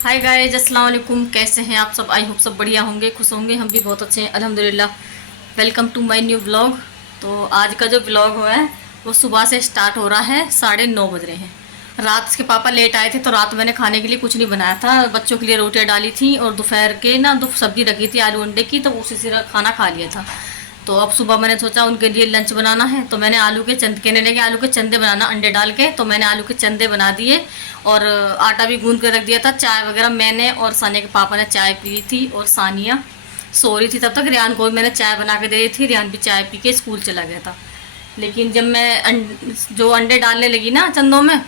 Hi guys, अस्सलाम वालेकुम। कैसे हैं आप सब? आई होप सब बढ़िया होंगे, खुश होंगे। हम भी बहुत अच्छे हैं अल्हम्दुलिल्लाह। Welcome to my new vlog. तो आज का जो व्लॉग हुआ है वो सुबह से स्टार्ट हो रहा है। 9:30 बज रहे हैं। रात के पापा लेट आए थे तो रात मैंने खाने के लिए कुछ नहीं बनाया था। बच्चों के लिए रोटियां डाली थी और दोपहर के ना दो सब्जी रखी थी आलू अंडे की, तो उसी से खाना खा लिया था। तो अब सुबह मैंने सोचा उनके लिए लंच बनाना है, तो मैंने आलू के चंद कहने लगे आलू के चंदे बनाना अंडे डाल के, तो मैंने आलू के चंदे बना दिए और आटा भी गूंद कर रख दिया था। चाय वगैरह मैंने और सानिया के पापा ने चाय पी थी और सानिया सो रही थी। तब तक रियान को भी मैंने चाय बना के दे दी थी। रियान भी चाय पी के स्कूल चला गया था। लेकिन जब मैं जो अंडे डालने लगी ना चंदों में,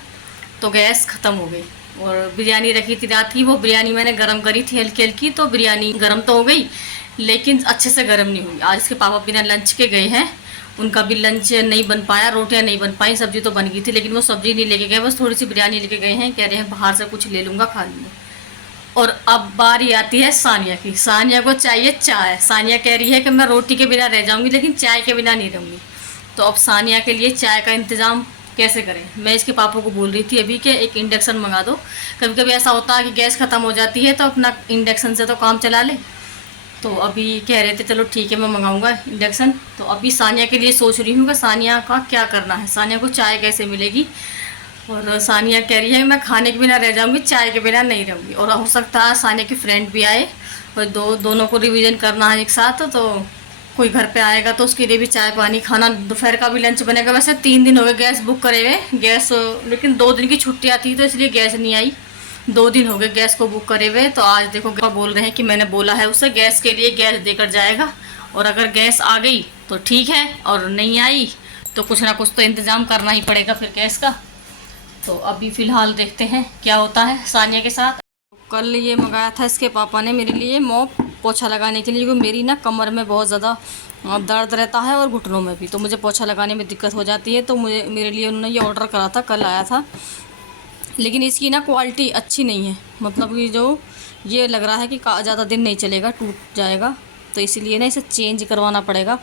तो गैस ख़त्म हो गई। और बिरयानी रखी थी रात की, वो बिरयानी मैंने गरम करी थी हल्की हल्की, तो बिरयानी गरम तो हो गई लेकिन अच्छे से गर्म नहीं हुई। आज इसके पापा बिना लंच के गए हैं, उनका भी लंच नहीं बन पाया, रोटियां नहीं बन पाई, सब्जी तो बन गई थी लेकिन वो सब्जी नहीं लेके गए, बस थोड़ी सी बिरयानी लेके गए हैं। कह रहे हैं बाहर से कुछ ले लूँगा, खा लूँगा। और अब बारी आती है सानिया की। सानिया को चाहिए चाय। सानिया कह रही है कि मैं रोटी के बिना रह जाऊँगी लेकिन चाय के बिना नहीं रहूँगी। तो अब सानिया के लिए चाय का इंतज़ाम कैसे करें? मैं इसके पापा को बोल रही थी अभी कि एक इंडक्शन मंगा दो। कभी कभी ऐसा होता है कि गैस ख़त्म हो जाती है तो अपना इंडक्शन से तो काम चला ले। तो अभी कह रहे थे चलो ठीक है मैं मंगाऊंगा इंडक्शन। तो अभी सानिया के लिए सोच रही हूँ कि सानिया का क्या करना है, सानिया को चाय कैसे मिलेगी। और सानिया कह रही है मैं खाने के बिना रह जाऊँगी, चाय के बिना नहीं रहूँगी। और हो सकता है सानिया की फ्रेंड भी आए और दोनों को रिवीजन करना है एक साथ। तो कोई घर पे आएगा तो उसके लिए भी चाय पानी खाना, दोपहर का भी लंच बनेगा। वैसे 3 दिन हो गए गैस बुक करे हुए, गैस लेकिन 2 दिन की छुट्टियाँ थी तो इसलिए गैस नहीं आई। 2 दिन हो गए गैस को बुक करे हुए। तो आज देखो पापा बोल रहे हैं कि मैंने बोला है उसे गैस के लिए गैस देकर जाएगा। और अगर गैस आ गई तो ठीक है, और नहीं आई तो कुछ ना कुछ तो इंतज़ाम करना ही पड़ेगा फिर गैस का। तो अभी फ़िलहाल देखते हैं क्या होता है सानिया के साथ। कल ये मंगाया था इसके पापा ने मेरे लिए मॉप पोछा लगाने के लिए, क्योंकि मेरी ना कमर में बहुत ज़्यादा दर्द रहता है और घुटनों में भी, तो मुझे पोछा लगाने में दिक्कत हो जाती है। तो मुझे मेरे लिए उन्होंने ये ऑर्डर करा था, कल आया था। लेकिन इसकी ना क्वालिटी अच्छी नहीं है, मतलब कि जो ये लग रहा है कि ज़्यादा दिन नहीं चलेगा, टूट जाएगा। तो इसीलिए ना इसे चेंज करवाना पड़ेगा।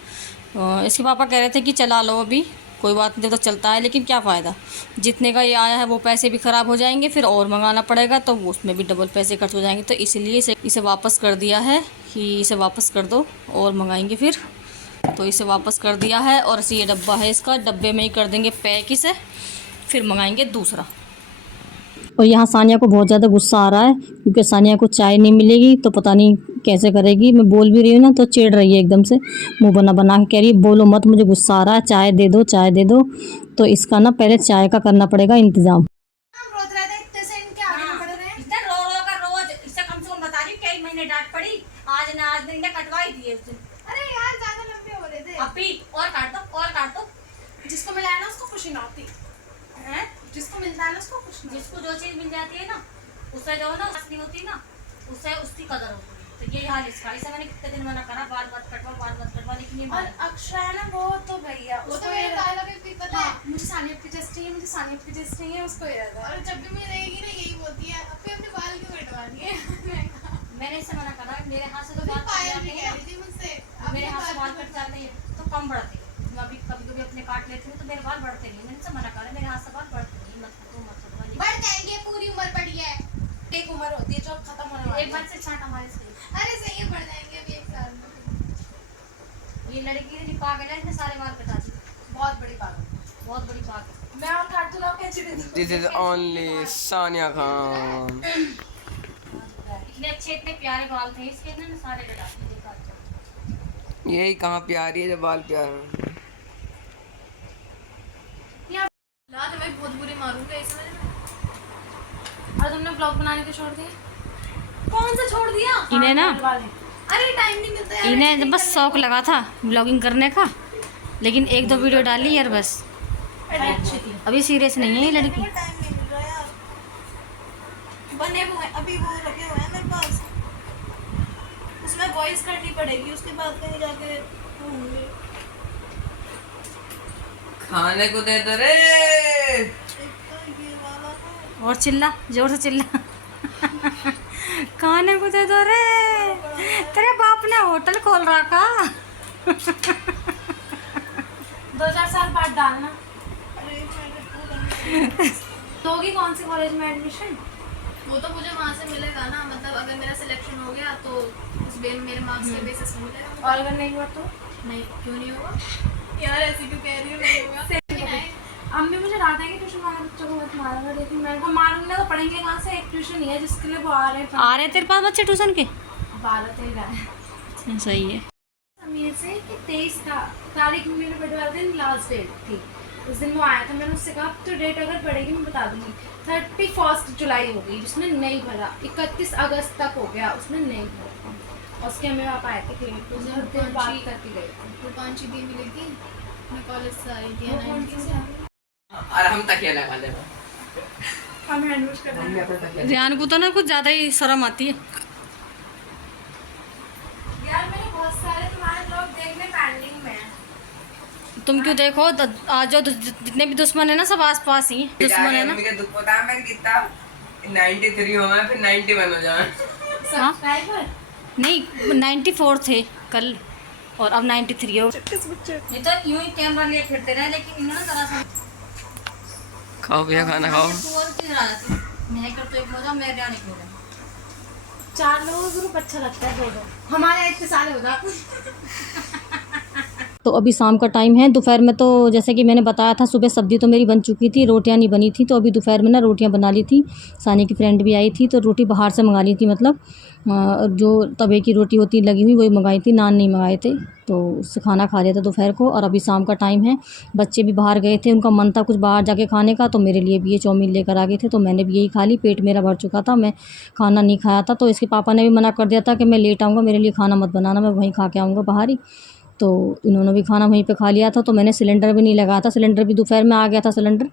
इसके पापा कह रहे थे कि चला लो अभी, कोई बात नहीं, जब तक चलता है। लेकिन क्या फ़ायदा, जितने का ये आया है वो पैसे भी ख़राब हो जाएंगे, फिर और मंगाना पड़ेगा तो उसमें भी डबल पैसे खर्च हो जाएंगे। तो इसलिए इसे वापस कर दिया है कि इसे वापस कर दो और मंगाएंगे फिर। तो इसे वापस कर दिया है और ये डब्बा है इसका, डब्बे में ही कर देंगे पैक इसे, फिर मंगाएंगे दूसरा। और यहाँ सानिया को बहुत ज़्यादा गुस्सा आ रहा है क्योंकि सानिया को चाय नहीं मिलेगी तो पता नहीं कैसे करेगी। मैं बोल भी रही हूँ ना तो चिढ़ रही है एकदम से, मुँह बना बना के कह रही है बोलो मत, मुझे गुस्सा आ रहा है, चाय दे दो चाय दे दो। तो इसका ना पहले चाय का करना पड़ेगा इंतज़ाम। अरे यार ज्यादा लंबे हो रहे थे। अभी और काट दो। जिसको मिला है ना उसको खुशी ना होती है, जिसको मिलता है ना उसको खुश, जिसको जो चीज मिल जाती है ना उससे जो ना असली होती ना उससे उसकी कदर होती है। तो ये हाल इसका, इसे मैंने कितने दिन मना करा बाल मत कटवा, लेकिन ये और अक्षरा है ना वो तो भैया वो तो मेरे डायलॉग भी पता है, मुझे सानिया की टेस्ट चाहिए, मुझे सानिया की टेस्ट चाहिए, उसको याद है। और जब भी मुझे रहेगी ना यही बोलती है अपने बाल क्यों कटवा दिए। मैंने इसे मना करा, मेरे हाथ से तो बाल कट जाते हैं मुझसे, मेरे हाथ से बाल कट जाते हैं तो कम बढ़ते हैं। मैं अभी कभी अपने काट लेती हूँ तो मेरे बाल बढ़ते नहीं, मैंने इसे मना करा मेरे हाथ से बाल बढ़ते नहीं, मत बढ़ जाएंगे, पूरी उम्र पड़ी है, एक उम्र होती है जो खत्म होने वाली है। एक बार से छांट हमारे से, अरे सही है बढ़ जाएंगे अभी 1 साल में। ये लड़की इतनी पागल है, इसने सारे बाल कटा दिए, बहुत बड़ी पागल। मैं और काट दूंगा कैसे दे दूं। This is only Sania Khan. इतने अच्छे इतने प्यारे बाल थे इसके, ना सारे कटा दिए, देखा। यही कहाँ प्यारी है जब बाल प्यार। लात मैं बहुत बुरी मारूंगा इसमें। और तुमने ब्लॉग बनाने को छोड़ दिया? कौन सा छोड़ दिया? इन्हें ना अरे टाइम नहीं मिलता यार, इन्हें बस शौक लगा था ब्लॉगिंग करने का, लेकिन 1-2 वीडियो डाली यार बस। अच्छी थी। अभी सीरियस नहीं है ये लड़की। टाइम नहीं मिल रहा यार, बने हुए अभी वो रखे हुए हैं मेरे पास, उसमें वॉइस करनी पड़ेगी, उसके बाद कहीं जाके होंगे। खाने को दे दो रे। एक तो ये वाला है, और चिल्ला, जोर से चिल्ला। खाने को दे दो रे, तेरे बाप ने होटल खोल रखा। 2000 साल बाद डालना। अरे लोगी कौन से कॉलेज में एडमिशन? वो तो मुझे वहाँ से मिलेगा ना, मतलब अगर मेरा सिलेक्शन हो गया तो उस मेरे मार्क्स के बेसिस पे मिलेगा। और अगर नहीं हुआ तो? नहीं, क्यों नहीं होगा यार, ऐसे क्यों कह रही हो, नहीं होगा। अम्मी मुझे रात है कि ट्यूशन वाले बच्चों को मत मारा, लेकिन मैंने कहा मारूंगा तो पढ़ेंगे कहाँ से, एक ट्यूशन ही है जिसके लिए वो आ रहे हैं। आ रहे हैं तेरे पास बच्चे ट्यूशन के? 12-13 है। सही है। अमीर से कि 23 तारीख में मेरे बर्थडे वाले दिन लास्ट डेट थी, उस दिन वो आया था। मैंने उससे कहा तो डेट अगर पड़ेगी मैं बता दूंगी। 31 जुलाई हो गई, उसने नहीं भरा। 31 अगस्त तक हो गया, उसने नहीं भरा। और उसके अम्मी पापा आए थे क्लिनिक, मुझे बात करके गए थे। वो 5 दी मिली थी, मैं कॉलेज से आई थी 90 से। और हम तकिया लगा ले। हम हैंड वॉश कर रहे हैं। रियान को तो ना कुछ ज़्यादा ही शर्म आती है। यार मेरे बहुत सारे तुम्हारे ब्लॉग देखने पेंडिंग में हैं। तुम क्यों देखो, आज जो जितने भी दुश्मन है ना सब आस पास ही दुश्मन है ना। मुझे दुख पता है मैं कितना 93 हो मैं फिर 91 हो जाऊं। सब्सक्राइबर नहीं 94 थे कल और अब 93 हो। ये तो यूं ही कैमरा लिए फिरते रहे, लेकिन इन्होंने जरा सा खाओ भैया खाना खाओ। मैं कर तो एक मजा मैं रहने को 4 लोगों का ग्रुप अच्छा लगता है, 2 हमारे इतने सारे हो जाते। तो अभी शाम का टाइम है। दोपहर में तो जैसे कि मैंने बताया था, सुबह सब्जी तो मेरी बन चुकी थी, रोटियां नहीं बनी थी। तो अभी दोपहर में ना रोटियां बना ली थी। सानी की फ्रेंड भी आई थी तो रोटी बाहर से मंगा ली थी, मतलब जो तवे की रोटी होती लगी हुई वही मंगाई थी, नान नहीं मंगाए थे। तो उससे खाना खा लिया था दोपहर को। और अभी शाम का टाइम है, बच्चे भी बाहर गए थे, उनका मन था कुछ बाहर जाके खाने का, तो मेरे लिए भी ये चाउमीन लेकर आ गए थे। तो मैंने भी यही खा ली, पेट मेरा भर चुका था, मैं खाना नहीं खाया था। तो इसके पापा ने भी मना कर दिया था कि मैं लेट आऊँगा, मेरे लिए खाना मत बनाना, मैं वहीं खा के आऊँगा बाहर ही। तो इन्होंने भी खाना वहीं पे खा लिया था। तो मैंने सिलेंडर भी नहीं लगाया था, सिलेंडर भी दोपहर में आ गया था सिलेंडर,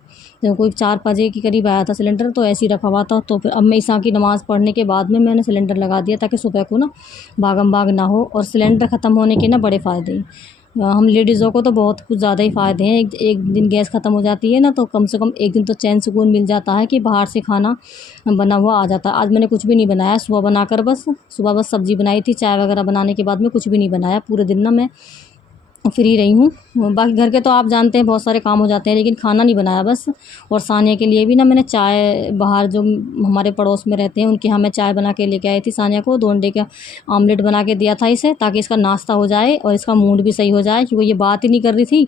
तो कोई 4 बजे के करीब आया था सिलेंडर, तो ऐसे ही रखा हुआ था। तो फिर अब मैं ईसा की नमाज़ पढ़ने के बाद में मैंने सिलेंडर लगा दिया ताकि सुबह को ना भागम भाग ना हो। और सिलेंडर ख़त्म होने के ना बड़े फ़ायदे हैं, हम लेडीज़ों को तो बहुत कुछ ज़्यादा ही फ़ायदे हैं। एक दिन गैस ख़त्म हो जाती है ना, तो कम से कम एक दिन तो चैन सुकून मिल जाता है कि बाहर से खाना बना हुआ आ जाता है। आज मैंने कुछ भी नहीं बनाया, सुबह बस सब्ज़ी बनाई थी, चाय वगैरह बनाने के बाद में कुछ भी नहीं बनाया। पूरे दिन ना मैं फ्री रही हूँ। बाकी घर के तो आप जानते हैं बहुत सारे काम हो जाते हैं, लेकिन खाना नहीं बनाया बस। और सानिया के लिए भी ना मैंने चाय, बाहर जो हमारे पड़ोस में रहते हैं उनके यहाँ मैं चाय बना के लेके आई थी। सानिया को 2 अंडे का आमलेट बना के दिया था इसे, ताकि इसका नाश्ता हो जाए और इसका मूड भी सही हो जाए, क्योंकि ये बात ही नहीं कर रही थी।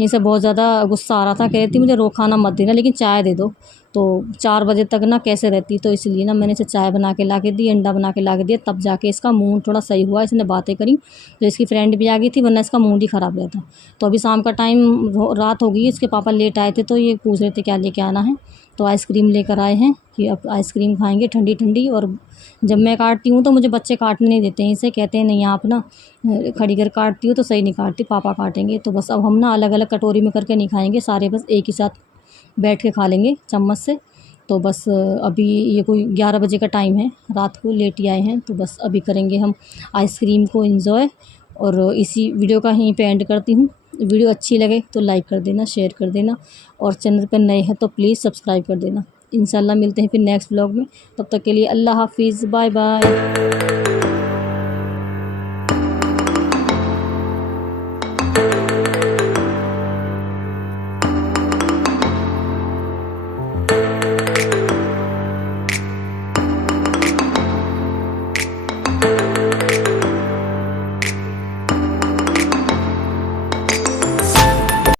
इसे बहुत ज़्यादा गुस्सा आ रहा था, कह रही थी मुझे रो खाना मत देना लेकिन चाय दे दो। तो 4 बजे तक ना कैसे रहती, तो इसलिए ना मैंने इसे चाय बना के ला के दी, अंडा बना के ला के दिया, तब जाके इसका मूड थोड़ा सही हुआ। इसने बातें करी तो इसकी फ्रेंड भी आ गई थी, वरना इसका मूड ही ख़राब रहता। तो अभी शाम का टाइम, रात हो गई, इसके पापा लेट आए थे तो ये पूछ रहे थे क्या लेके आना है। तो आइसक्रीम लेकर आए हैं कि अब आइसक्रीम खाएंगे ठंडी ठंडी। और जब मैं काटती हूँ तो मुझे बच्चे काटने नहीं देते हैं, इसे कहते हैं नहीं आप ना खड़ी कर काटती हो तो सही नहीं काटती, पापा काटेंगे। तो बस अब हम ना अलग अलग कटोरी में करके नहीं खाएंगे, सारे बस एक ही साथ बैठ के खा लेंगे चम्मच से। तो बस अभी ये कोई 11 बजे का टाइम है, रात को लेट ही आए हैं, तो बस अभी करेंगे हम आइसक्रीम को एंजॉय। और इसी वीडियो का यहीं पे एंड करती हूँ। वीडियो अच्छी लगे तो लाइक कर देना, शेयर कर देना, और चैनल पर नए हैं तो प्लीज़ सब्सक्राइब कर देना। इंशाल्लाह मिलते हैं फिर नेक्स्ट व्लॉग में, तब तक के लिए अल्लाह हाफिज़, बाय बाय।